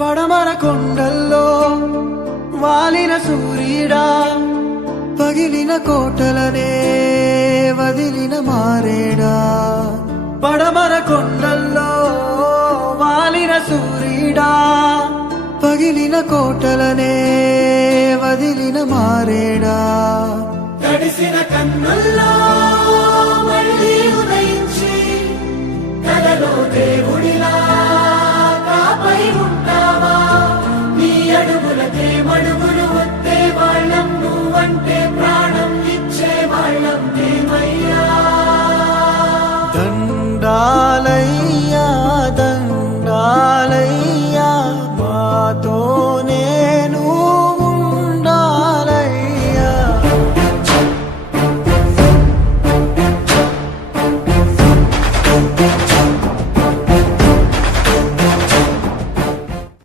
పడమర కొండల్లో వాలిన సూర్యుడా, పగిలిన కోటలనే వదిలిన మారేడా. పడమర కొండల్లో వాలిన సూర్యుడా, పగిలిన కోటలనే వదిలిన మారేడా. తడిసిన కన్నుల్లో మళ్ళీ ఉదయించి కలలో దేవుడు